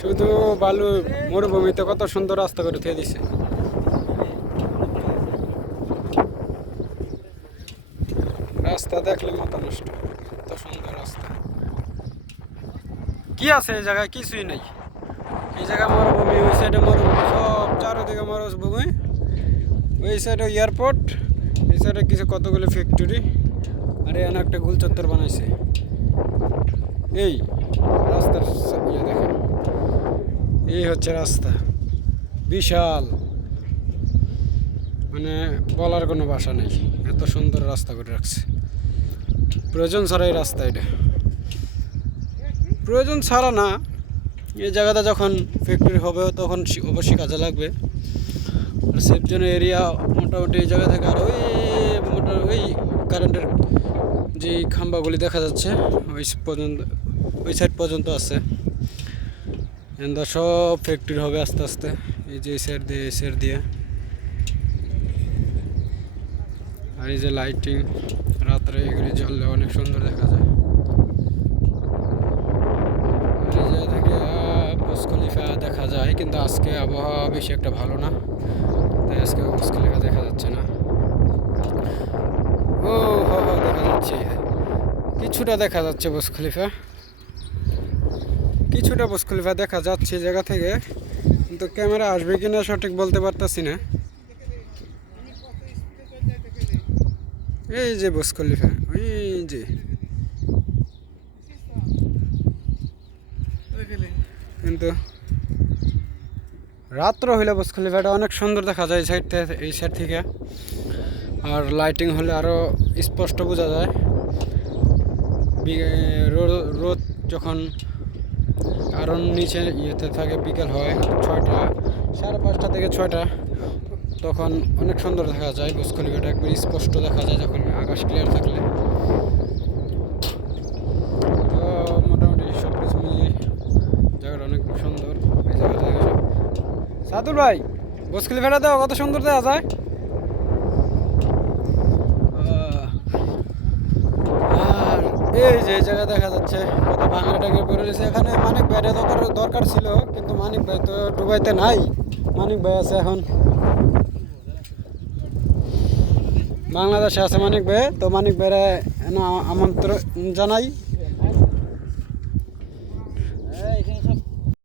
শুধু বালু মরুভূমিতে কত সুন্দর রাস্তা করে থুয়ে দিছে। রাস্তা দেখলে মাথা নষ্ট, এত সুন্দর রাস্তা। কি আছে এই জায়গায়? কিছুই নেই। এই জায়গায় মরুভূমি, ওই সাইডে মরুভূমি, সব চারোদিকে মরুভূমি। ওই সাইডে এয়ারপোর্ট, এই সাইডে কিছু কতগুলো ফ্যাক্টরি, আর এখানে একটা গোল চত্বর বানাইছে। এই রাস্তার ইয়ে দেখেন, এই হচ্ছে রাস্তা, বিশাল, মানে বলার কোনো ভাষা নেই, এত সুন্দর রাস্তা করে রাখছে। প্রয়োজন ছাড়া এই রাস্তা, এটা প্রয়োজন ছাড়া না। এই জায়গাটা যখন ফ্যাক্টরি হবে তখন অবশ্যই কাজে লাগবে। আর সেফ জোন এরিয়া মোটামুটি এই জায়গা থেকে আর ওই কারেন্টের যে খাম্বাগুলি দেখা যাচ্ছে ওই পর্যন্ত, ওই সাইড পর্যন্ত আছে। এন্দা সব ফ্যাক্টরি হবে আস্তে আস্তে, এই যে এই সাইড দিয়ে, এই সাইড দিয়ে। আর এই যে লাইটিং রাত্রে এগুলি জ্বললে অনেক সুন্দর দেখা যায়। আর এই জায়গা থেকে বুর্জ খলিফা দেখা যায়, কিন্তু আজকে আবহাওয়া বেশি একটা ভালো না, তাই আজকে বুর্জ খলিফা দেখা যাচ্ছে না। ও হো হো, দেখা যাচ্ছে, কিছুটা দেখা যাচ্ছে বুর্জ খলিফা, কিছুটা বুর্জ খলিফা দেখা যাচ্ছে জায়গা থেকে, কিন্তু ক্যামেরা আসবে কিনা সঠিক বলতে পারতাছি না। এই যে বুর্জ খলিফা, এই যে, কিন্তু রাত্র হইলে বুর্জ খলিফাটা অনেক সুন্দর দেখা যায় এই সাইড থেকে, এই সাইড থেকে। আর লাইটিং হলে আরও স্পষ্ট বোঝা যায়। রোদ যখন আরও নিচে ইয়েতে থাকে, বিকেল হয় 6টা, 5:30 থেকে 6টা, তখন অনেক সুন্দর দেখা যায় বুর্জ খলিফাটা, একবার স্পষ্ট দেখা যায় যখন আকাশ ক্লিয়ার থাকলে। তো মোটামুটি সব কিছু মিলিয়ে জায়গাটা অনেক সুন্দর। এই জায়গাটা দেখা যায়। সাদুল ভাই, বুর্জ খলিফাটা দেওয়া কত সুন্দর দেখা যায়। আর এই যে জায়গা দেখা যাচ্ছে কত ভাঙা টাঙে পড়ে রয়েছে। এখানে মানিক ভাইয়ের দরকার ছিল, কিন্তু মানিক ভাই তো দুবাইতে নাই। মানিক ভাই আছে এখন বাংলাদেশে আছে। মানিক ভাই তো, মানিক ভাইয়ের আমন্ত্রণ জানাই।